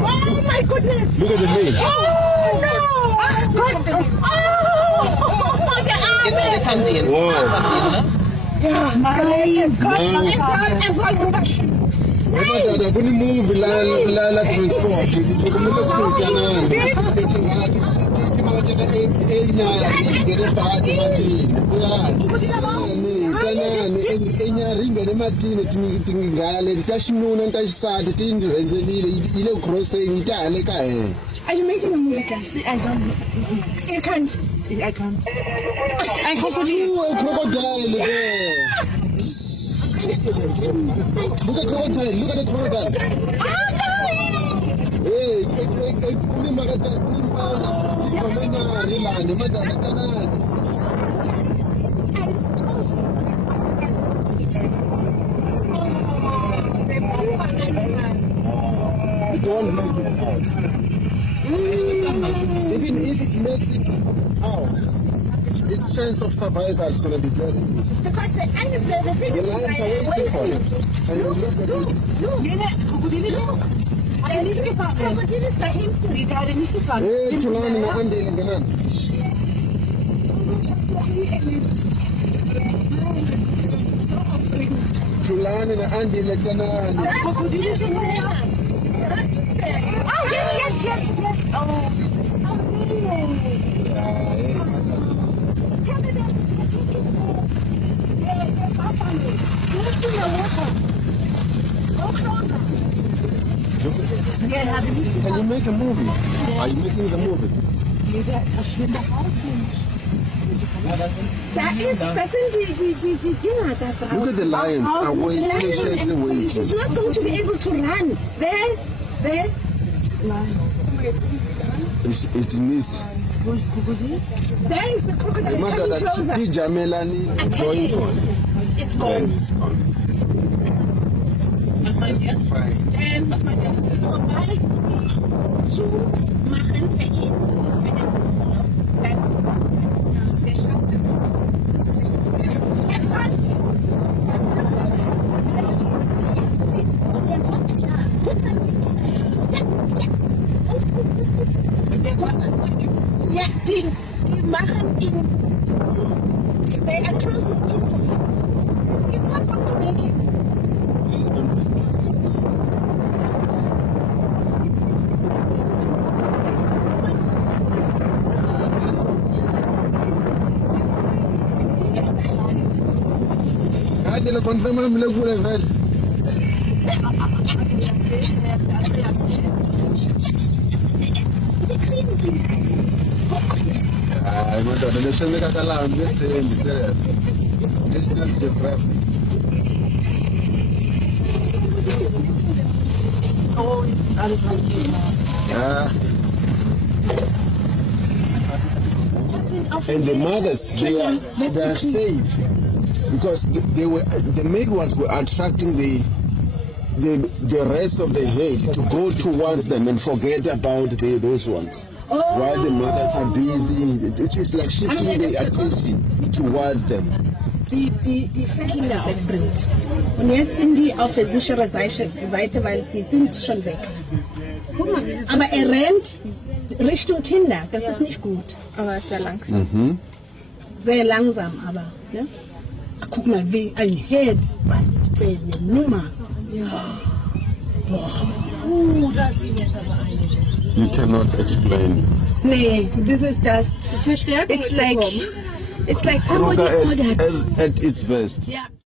Oh my goodness! Look at the nail. Oh no! God! Oh, the arm! Wow. Yeah, my God! No. Exalt production. Madodana kuni movie la transport. Kumele kusukanana. Ngere phakathi emathini. Kanani enyaringa emathini tingingale tashinuna tashisati tindirenzelile ile crossing itale ka he. Are you making a movie, guys? I don't. You can't. I can't. I hope you. A crocodile there. Look at crocodile. Look at the crocodile. Hey, kuni magata kuni mpana. Komenya nilani madana tanani. It won't make it out. Even if it makes it out, its chance of survival is going to be very slim. Because the thing The lions are waiting for you. And you look at it. Hey, tulani na ande linganani. Tulani na ande linganani. Oh, yes. Oh. Can you make a movie? Are you making the movie? Look at the lions are waiting, patiently waiting. She's not going to be able to run. There. It needs. There is the crocodile. The matter that Jamelani going for. It's gone. It's gone. So bald sie zu machen für ihn, wenn dann ist es, der schafft es. Jetzt halt! Und der kommt klar. Ja, die machen ihn. They are closing in for him. He's not going to make it. He's going to make it. Lo confirma mi locura ver. Ay, madonna, le scende catalano, invece è serious. National Geographic. Oh, it's out of my And the mothers, they are safe. Because the male ones were attracting the rest of the herd to go towards them and forget about those ones. Oh. While the mothers are busy, it is like shifting the attention towards them. Die Kinder wegbringt. Und jetzt sind die auf der sicheren Seite, weil die sind schon weg. Guck mal, aber er rennt Richtung Kinder, das ist nicht gut. Aber sehr langsam. Sehr langsam, aber. Ne? Guck mal, wie ein Herd, was für eine Nummer. Ja. Das sind jetzt aber einige. You cannot explain this. Nee, this is just. It's like somebody ordered. At its best. Yeah.